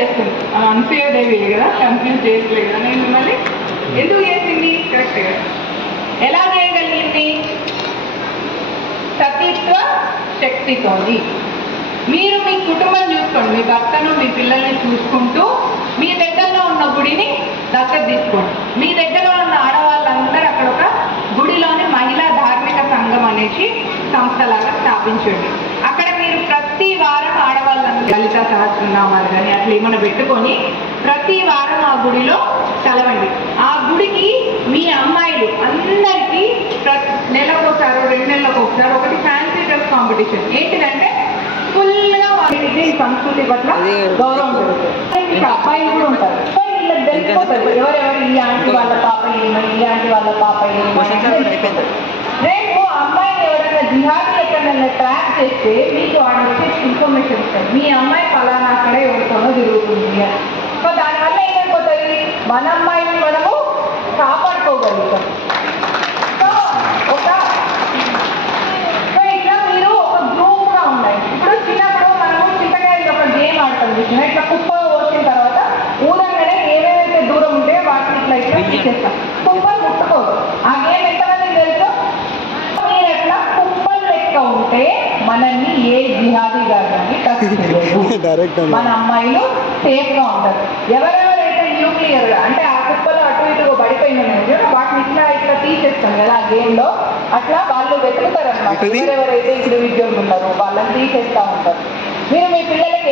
చేస్తుంది. Unfair day కదా, confuse చేయట్లేదు కదా నేను మిమ్మల్ని. ఎందుకు చేసింది? కరెక్ట్గా ఎలా చేయగలిగింది? సతీత్వ శక్తితోని. మీరు మీ కుటుంబం చూసుకోండి, మీ భర్తను మీ పిల్లల్ని చూసుకుంటూ మీ దగ్గరలో ఉన్న గుడిని దత్తత తీసుకోండి. మీ దగ్గర ఉన్న ఆడవాళ్ళందరూ అక్కడ ఒక గుడిలోని మహిళా ధార్మిక సంఘం అనేసి సంస్థలాగా స్థాపించండి. అక్కడ మీరు ప్రతి వారం ఆడవాళ్ళందరూ లలిత సహస్రనామాలు కానీ అట్లా ఏమైనా పెట్టుకొని ప్రతి వారం ఆ గుడిలో చదవండి. ఆ గుడికి మీ అమ్మాయిలు అందరికీ నెలకోసారి 2 నెలలకు ఒకసారి ఒకటి ఫ్యాన్సీ డ్రెస్ కాంపిటీషన్. ఏంటిదంటే ఫుల్గా వాళ్ళకి సంస్కృతి పట్ల గౌరవం జరుగుతుంది. అబ్బాయిలు కూడా ఉంటారు. సో వీళ్ళకి తెలిసిపోతారు ఎవరెవరు ఈ ఆంటీ వాళ్ళ పాప ఏమో, ఈ ఆంటీ వాళ్ళ పాప ఏమో. రేపు అమ్మాయిని ఎవరైనా జిహాదీ ఎక్కడైనా ట్రాక్ చేస్తే మీకు వాడు వచ్చేసి ఇన్ఫర్మేషన్ ఇస్తారు, మీ అమ్మాయి ఫలానా అక్కడ ఎవరితోనో తిరుగుతుంది అని. సో దానివల్ల ఏమైపోతుంది, మన అమ్మాయిని మనము కాపాడుకోగలుగుతాం. సో ఇట్లా మీరు ఒక గ్రూప్గా ఉండాలి. ఇప్పుడు చిన్నప్పుడు మనము చింతకాయలు ఒక గేమ్ ఆడతాం చూసిన, ఇట్లా కుప్ప వచ్చిన తర్వాత ఊరంగానే ఏమేమైతే దూరం ఉంటే వాటిని ఇట్లా ఇట్లా తీసేస్తాం. కుప్పలు ముట్టుకోదు. ఆ గేమ్ ఎంతమందికి తెలుసు? మీరు ఎట్లా కుప్పలు లెక్క ఉంటే మనల్ని ఏ జిహాదీ గారిని టచ్ చేయలేదు. మన అమ్మాయిలు సేఫ్ గా ఉంటారు. ఎవరెవరైతే న్యూక్లియర్ అంటే ఆ కుప్పలో అటు ఇటుగా పడిపోయిన వాటిని ఇట్లా ఇట్లా తీసేస్తాం కదా ఆ గేమ్ లో, అట్లా వాళ్ళు వెతుకుతారు అన్నమాట. ఎవరెవరైతే ఇండివిజువల్ ఉన్నారో వాళ్ళని తీసేస్తా ఉంటారు. మీరు మీ పిల్లలకి